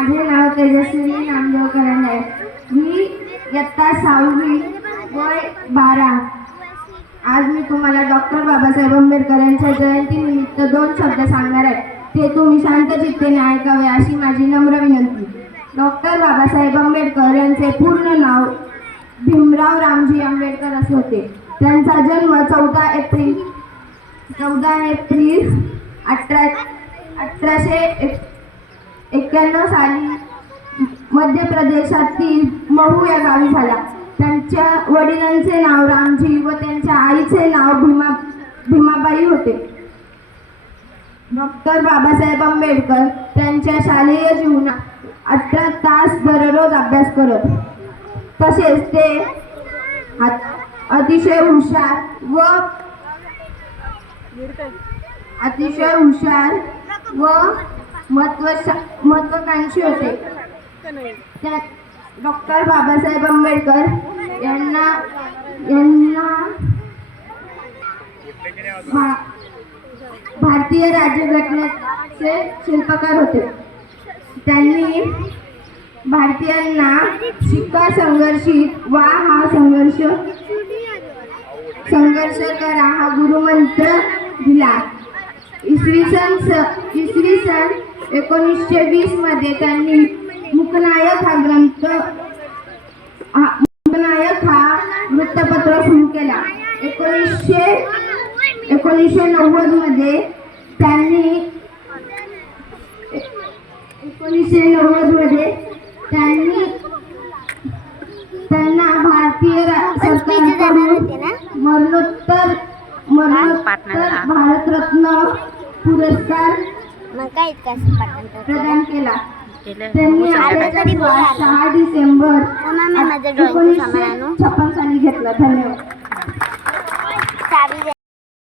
माझे नाव तेजस्विनी नामदेव करंडे आहे. मी इयत्ता 6वी वय 12. आज मी तुम्हाला डॉक्टर बाबासाहेब आंबेडकर यांच्या जयंतीनिमित्त 2 शब्द सांगणार आहे. ते तुम्ही शांत चित्तेने ऐकावे अशी माझी नम्र विनंती. डॉक्टर बाबासाहेब आंबेडकर यांचे पूर्ण नाव भीमराव रामजी आंबेडकर असे होते. त्यांचा जन्म 14 एप्रिल 1891 साली मध्य प्रदेशातील महू या गावी झाला. त्यांच्या वडिलांचे नाव रामजी व त्यांच्या आईचे नाव भीमाबाई होते. डॉक्टर बाबासाहेब आंबेडकर त्यांच्या शालेय जीवनात 18 तास दररोज अभ्यास करत. तसेच ते अतिशय हुशार व महत्वाकांक्षी होते. डॉक्टर बाबासाहेब आंबेडकर यांना भारतीय राज्यघटनेचे शिल्पकार होते. त्यांनी भारतीयांना शिका संघर्षित वा हा संघर्ष करा हा गुरुमंत्र दिला. इसवी सन 1920 मध्ये त्यांनी मुकनायक हा वृत्तपत्र सुरू केला. 1990 मध्ये त्यांना भारतीय सरकारकडून मरणोत्तर भारतरत्न पुरस्कार प्रदान केला. त्यांनी आपल्याचा श्वास 6 डिसेंबर 1956 साली घेतला. धन्यवाद.